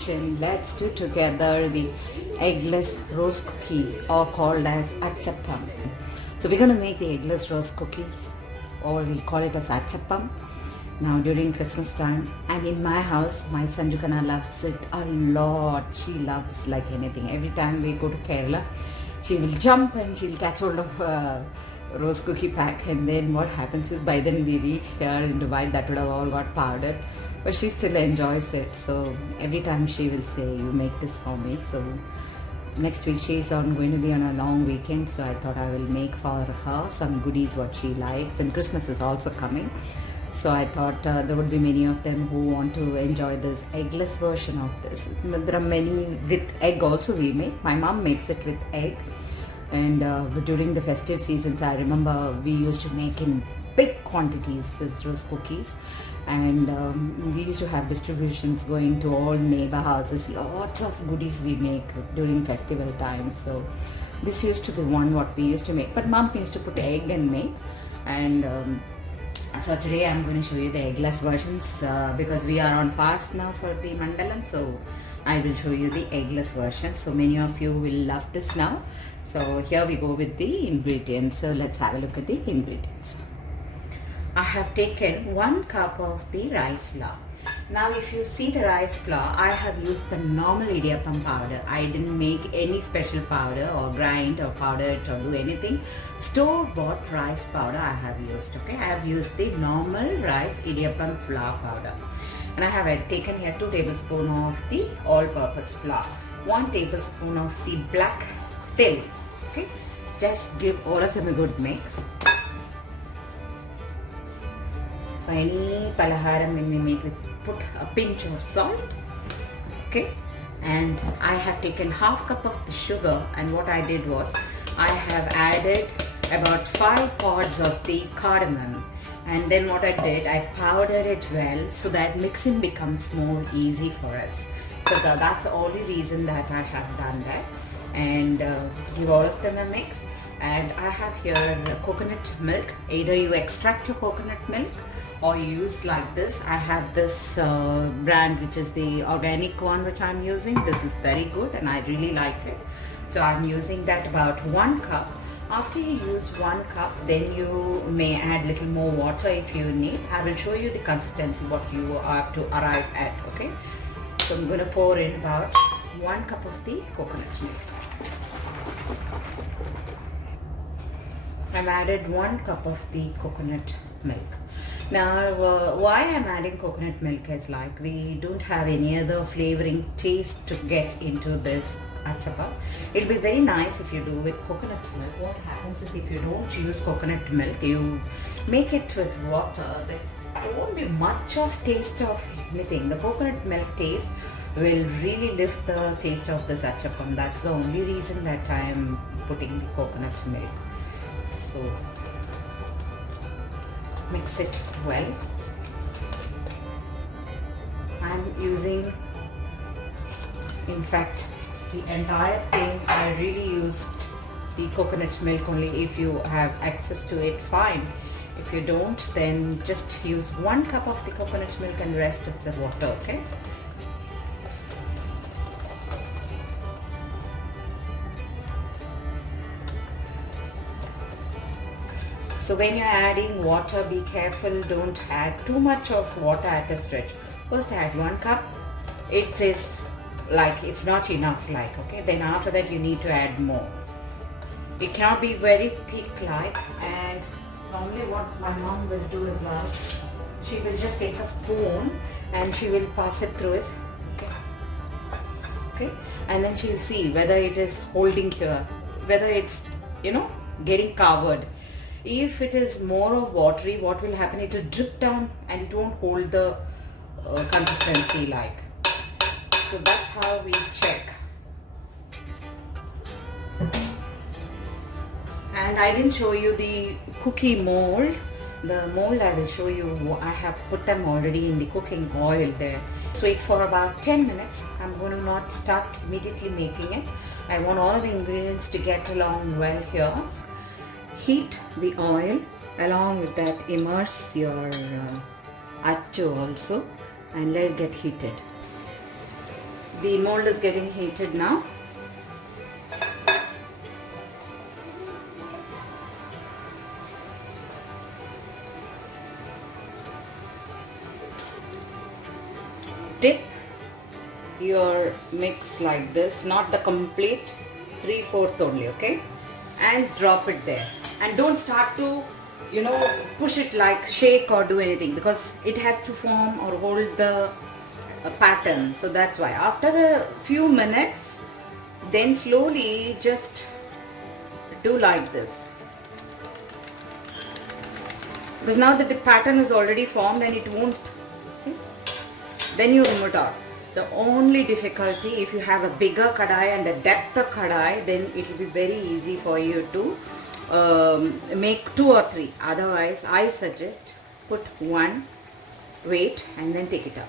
kitchen. Let's do together the eggless rose cookies, or called as achappam. So we're going to make the eggless rose cookies, or we call it as achappam, now during Christmas time. And in my house, my Sanjukana loves it a lot. She loves like anything. Every time we go to Kerala, she will jump and she'll catch hold of rose cookie pack, and then what happens is by then we reach here in Dubai, that would have all got powdered, but she still enjoys it. So every time she will say, you make this for me. So next week she's going to be on a long weekend, so I thought I will make for her some goodies what she likes, and Christmas is also coming. So I thought there would be many of them who want to enjoy this eggless version of this. There are many with egg also we make. My mom makes it with egg. And during the festive seasons, I remember we used to make in big quantities this rose cookies, and we used to have distributions going to all neighbor houses. Lots of goodies we make during festival times. So this used to be one what we used to make, but mom used to put egg and make. And so today I'm going to show you the eggless versions because we are on fast now for the Mandalam. So I will show you the eggless version. So many of you will love this now. So here we go with the ingredients. So let's have a look at the ingredients. I have taken 1 cup of the rice flour. Now if you see the rice flour, I have used the normal idiyappam powder. I didn't make any special powder or grind or powder it or do anything. Store-bought rice powder I have used. Okay, I have used the normal rice idiyappam flour powder. And I have taken here 2 tablespoons of the all-purpose flour, 1 tablespoon of the black till. Okay, just give all of them a good mix. For any palaharam when we make it, put a pinch of salt. Okay, and I have taken half cup of the sugar, and what I did was I have added about 5 pods of the cardamom, and then what I did, I powdered it well so that mixing becomes more easy for us. So that's the only reason that I have done that. And give all of them a mix. And I have here coconut milk. Either you extract your coconut milk or you use like this. I have this brand which is the organic one which I'm using. This is very good and I really like it. So I'm using that about 1 cup. After you use 1 cup, then you may add little more water if you need. I will show you the consistency what you have to arrive at. Okay, so I'm going to pour in about 1 cup of the coconut milk. I've added 1 cup of the coconut milk. Now why I'm adding coconut milk is like we don't have any other flavoring taste to get into this achappam. It'll be very nice if you do with coconut milk. What happens is if you don't use coconut milk, you make it with water, there won't be much of taste of anything. The coconut milk taste will really lift the taste of this achappam. That's the only reason that I am putting the coconut milk. So mix it well. I'm using, in fact, the entire thing. I really used the coconut milk only. If you have access to it, fine. If you don't, then just use 1 cup of the coconut milk and the rest of the water. Okay. So when you're adding water, be careful, don't add too much of water at a stretch. First add 1 cup, it is like it's not enough like, okay, then after that you need to add more. It cannot be very thick like, and normally what my mom will do is she will just take a spoon and she will pass it through it, okay, and then she will see whether it is holding here, whether it's, you know, getting covered. If it is more of watery, what will happen, it will drip down and it won't hold the consistency like. So that's how we check. And I didn't show you the cookie mold. The mold I will show you, I have put them already in the cooking oil there. Just wait for about 10 minutes. I'm going to not start immediately making it. I want all the ingredients to get along well here. Heat the oil, along with that immerse your attu also, and let it get heated. The mold is getting heated now. Dip your mix like this, not the complete, 3/4 only, okay? And drop it there. And don't start to, push it like shake or do anything, because it has to form or hold the pattern. So that's why. After a few minutes, then slowly just do like this. Because now that the pattern is already formed and it won't, see? Then you remove it out. The only difficulty, if you have a bigger kadai and a depth of kadai, then it will be very easy for you to make 2 or 3. Otherwise, I suggest put 1, wait, and then take it out.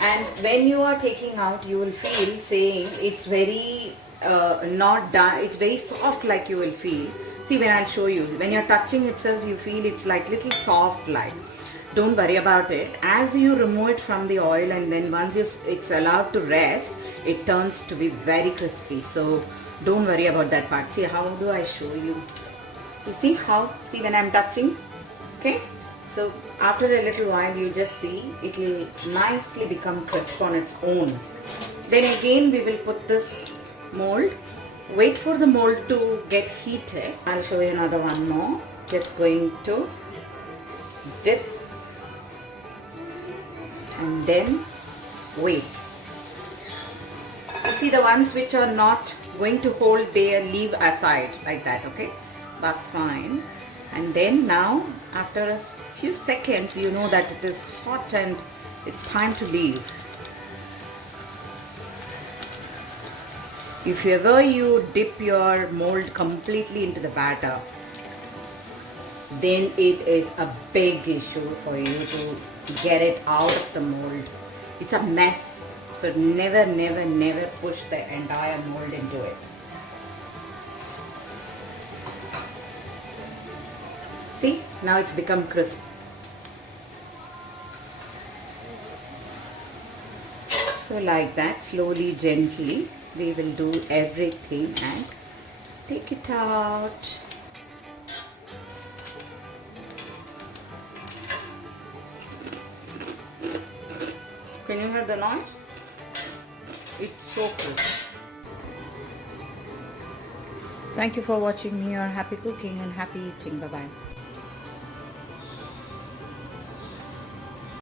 And when you are taking out, you will feel saying it's very not done, it's very soft, like you will feel. See, when I'll show you, when you're touching itself, you feel it's like little soft like. Don't worry about it. As you remove it from the oil, and then once it's allowed to rest, it turns to be very crispy. So don't worry about that part. See, how do I show you? You see how? See, when I'm touching, okay? So after a little while, you just see it will nicely become crisp on its own. Then again, we will put this mold. Wait for the mold to get heated. I'll show you another one more. Just going to dip. And then wait. You see, the ones which are not going to hold, they leave aside like that, okay? That's fine. And then now, after a few seconds, you know that it is hot and it's time to leave. If ever you dip your mold completely into the batter, then it is a big issue for you to get it out of the mold. It's a mess. So never, never, never push the entire mold into it. See, now it's become crisp. So like that, slowly, gently, we will do everything and take it out. Can you hear the noise? It's so cool. Thank you for watching me. Happy cooking and happy eating. Bye-bye.